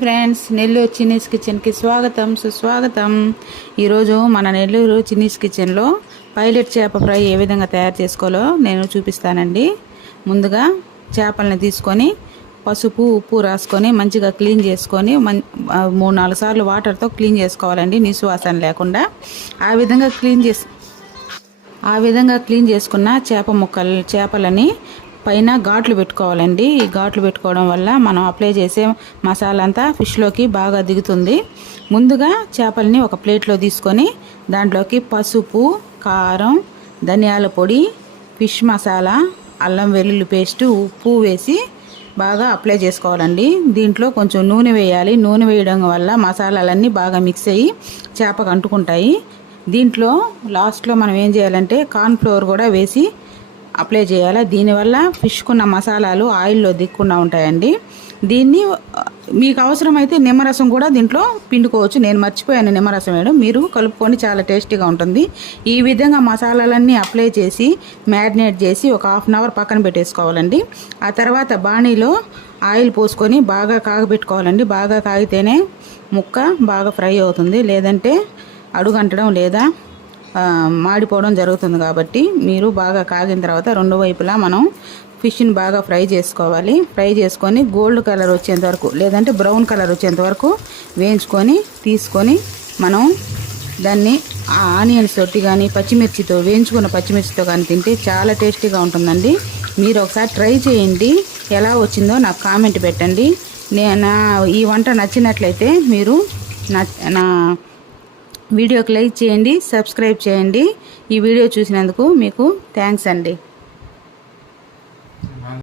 Friends, Nellore Chinni's కిచెన్కి స్వాగతం సుస్వాగతం. ఈరోజు మన నెల్లూరు చిన్నీస్ కిచెన్లో పైలట్ చేప ఫ్రై ఏ విధంగా తయారు చేసుకోవాలో నేను చూపిస్తానండి. ముందుగా చేపలను తీసుకొని పసుపు ఉప్పు రాసుకొని మంచిగా క్లీన్ చేసుకొని 3-4 సార్లు వాటర్తో క్లీన్ చేసుకోవాలండి, నీసు వాసన లేకుండా. ఆ విధంగా క్లీన్ చేసుకున్న చేపలని పైన ఘాట్లు పెట్టుకోవాలండి. ఈ ఘాట్లు పెట్టుకోవడం వల్ల మనం అప్లై చేసే మసాలా అంతా ఫిష్లోకి బాగా దిగుతుంది. ముందుగా చేపల్ని ఒక ప్లేట్లో తీసుకొని దాంట్లోకి పసుపు, కారం, ధనియాల పొడి, ఫిష్ మసాలా, అల్లం వెల్లుల్లి పేస్టు, ఉప్పు వేసి బాగా అప్లై చేసుకోవాలండి. దీంట్లో కొంచెం నూనె వేయాలి. నూనె వేయడం వల్ల మసాలాలన్నీ బాగా మిక్స్ అయ్యి చేపకు అంటుకుంటాయి. దీంట్లో లాస్ట్లో మనం ఏం చేయాలంటే కార్న్ ఫ్లోర్ కూడా వేసి అప్లై చేయాలి. దీనివల్ల ఫిష్కున్న మసాలాలు ఆయిల్లో దిక్కుండా ఉంటాయండి. దీన్ని మీకు అవసరమైతే నిమ్మరసం కూడా దీంట్లో పిండుకోవచ్చు. నేను మర్చిపోయాను నిమ్మరసం వేయడం, మీరు కలుపుకొని చాలా టేస్టీగా ఉంటుంది. ఈ విధంగా మసాలాలన్నీ అప్లై చేసి మ్యారినేట్ చేసి ఒక 1/2 అవర్ పక్కన పెట్టేసుకోవాలండి. ఆ తర్వాత బాణీలో ఆయిల్ పోసుకొని బాగా కాగబెట్టుకోవాలండి. బాగా కాగితేనే ముక్క బాగా ఫ్రై అవుతుంది, లేదంటే అడుగంటడం లేదా మాడిపోవడం జరుగుతుంది. కాబట్టి మీరు బాగా కాగిన తర్వాత 2 వైపులా మనం ఫిష్ని బాగా ఫ్రై చేసుకోవాలి. ఫ్రై చేసుకొని గోల్డ్ కలర్ వచ్చేంత వరకు లేదంటే బ్రౌన్ కలర్ వచ్చేంత వరకు వేయించుకొని తీసుకొని మనం దాన్ని ఆనియన్స్ తోటి కానీ పచ్చిమిర్చితో వేయించుకున్న పచ్చిమిర్చితో కానీ తింటే చాలా టేస్టీగా ఉంటుందండి. మీరు ఒకసారి ట్రై చేయండి, ఎలా వచ్చిందో నాకు కామెంట్ పెట్టండి. ఈ వంట నచ్చినట్లయితే మీరు నా వీడియోకి లైక్ చేయండి, సబ్స్క్రైబ్ చేయండి. ఈ వీడియో చూసినందుకు మీకు థ్యాంక్స్ అండి.